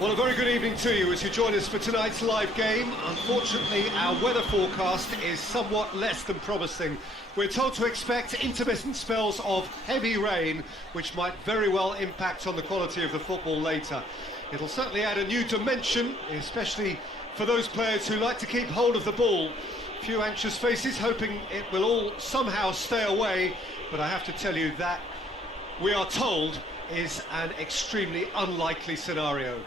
Well, a very good evening to you as you join us for tonight's live game. Unfortunately, our weather forecast is somewhat less than promising. We're told to expect intermittent spells of heavy rain, which might very well impact on the quality of the football later. It'll certainly add a new dimension, especially for those players who like to keep hold of the ball. A few anxious faces hoping it will all somehow stay away, but I have to tell you that we are told is an extremely unlikely scenario.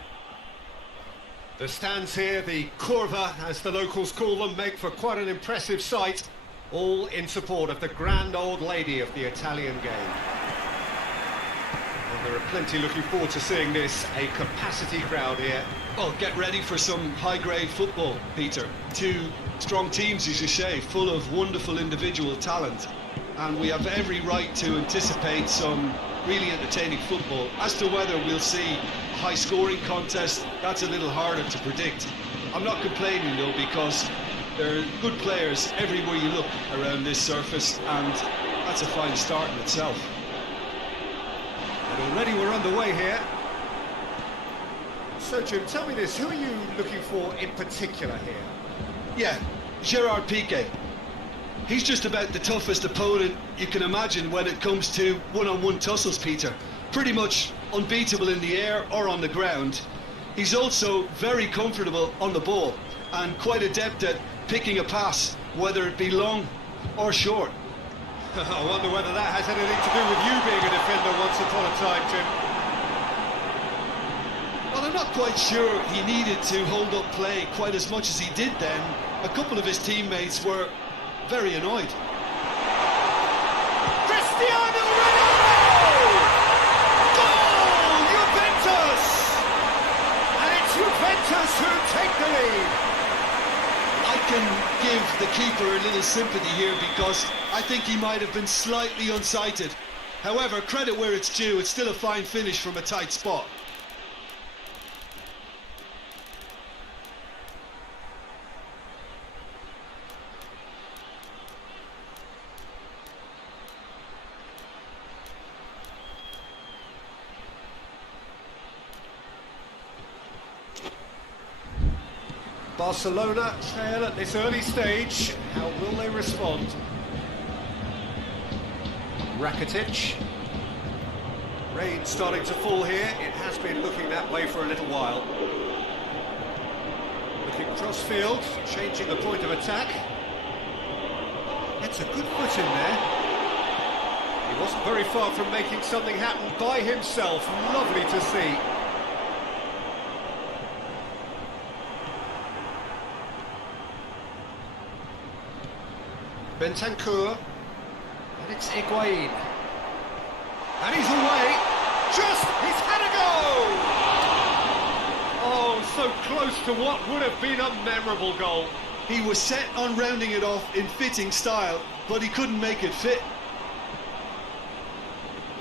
The stands here, the curva, as the locals call them, make for quite an impressive sight, all in support of the grand old lady of the Italian game. And there are plenty looking forward to seeing this, a capacity crowd here. Well, get ready for some high-grade football, Peter. Two strong teams, as you say, full of wonderful individual talent. And we have every right to anticipate some really entertaining football. As to whether we'll see a high-scoring contest, that's a little harder to predict. I'm not complaining, though, because there are good players everywhere you look around this surface, and that's a fine start in itself. And already we're underway here. So, Jim, tell me this, who are you looking for in particular here? Yeah, Gerard Piqué. He's just about the toughest opponent you can imagine when it comes to one-on-one tussles, Peter. Pretty much unbeatable in the air or on the ground. He's also very comfortable on the ball and quite adept at picking a pass, whether it be long or short. I wonder whether that has anything to do with you being a defender once upon a time, Jim. Well, I'm not quite sure he needed to hold up play quite as much as he did then. A couple of his teammates were very annoyed. Cristiano Ronaldo! Goal! Juventus! And it's Juventus who take the lead. I can give the keeper a little sympathy here because I think he might have been slightly unsighted. However, credit where it's due, it's still a fine finish from a tight spot. Barcelona trail at this early stage. How will they respond? Rakitic. Rain starting to fall here. It has been looking that way for a little while. Looking cross-field, changing the point of attack. It's a good foot in there. He wasn't very far from making something happen by himself. Lovely to see. Bentancur, and it's Higuain, and he's away, he's had a go! Oh, so close to what would have been a memorable goal. He was set on rounding it off in fitting style, but he couldn't make it fit.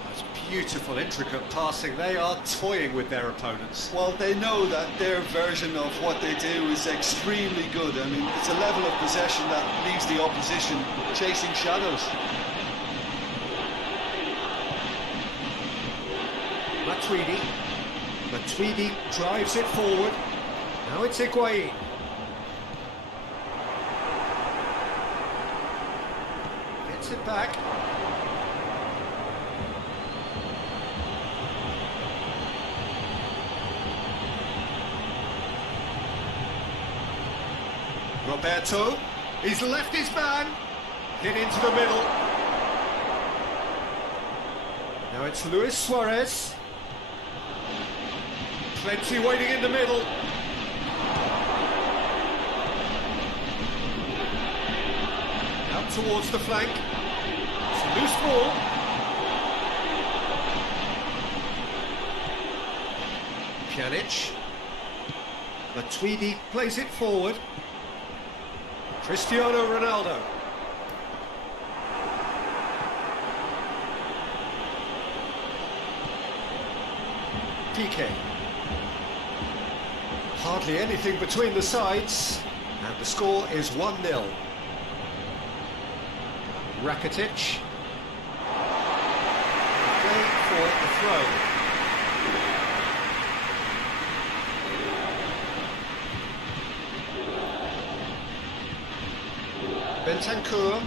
That's beautiful, intricate passing. They are toying with their opponents. Well, they know that their version of what they do is extremely good. I mean, it's a level of possession that leaves the opposition chasing shadows. Matuidi drives it forward. Now it's Higuain. Gets it back. Roberto, he's left his man, hit into the middle. Now it's Luis Suarez. Plenty waiting in the middle. Out towards the flank. It's a loose ball. Pjanic. Matuidi plays it forward. Cristiano Ronaldo. Piqué. Hardly anything between the sides, and the score is 1-0. Rakitic. Playing for the throw. Bentancur.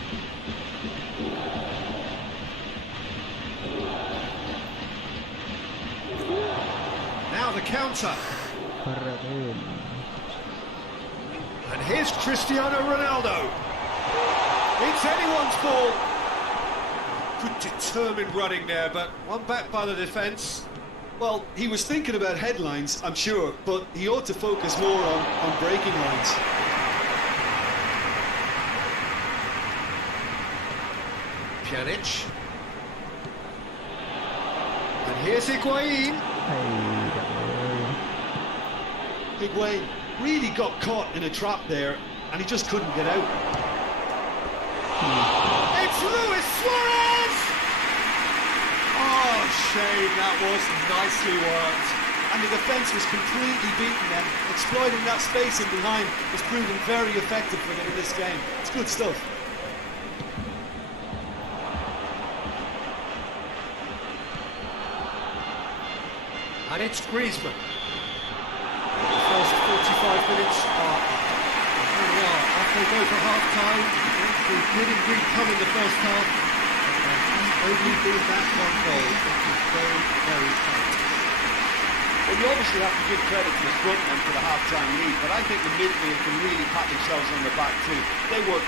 Now the counter. And here's Cristiano Ronaldo. It's anyone's ball. Good determined running there, but one back by the defence. Well, he was thinking about headlines, I'm sure, but he ought to focus more on breaking lines. Pjanic. And here's Higuain. Higuain really got caught in a trap there, and he just couldn't get out. It's Luis Suarez! Oh, shame, that was nicely worked. And the defence was completely beaten then. Exploiting that space in behind was proving very effective for them in this game. It's good stuff. And it's Griezmann. The first 45 minutes are where we are. After they go for half-time, we did indeed come in the first half. There has only been that one goal. It was very, very tight. Well, you obviously have to give credit to the front men for the half-time lead, but I think the midfield can really pat themselves on the back too. They worked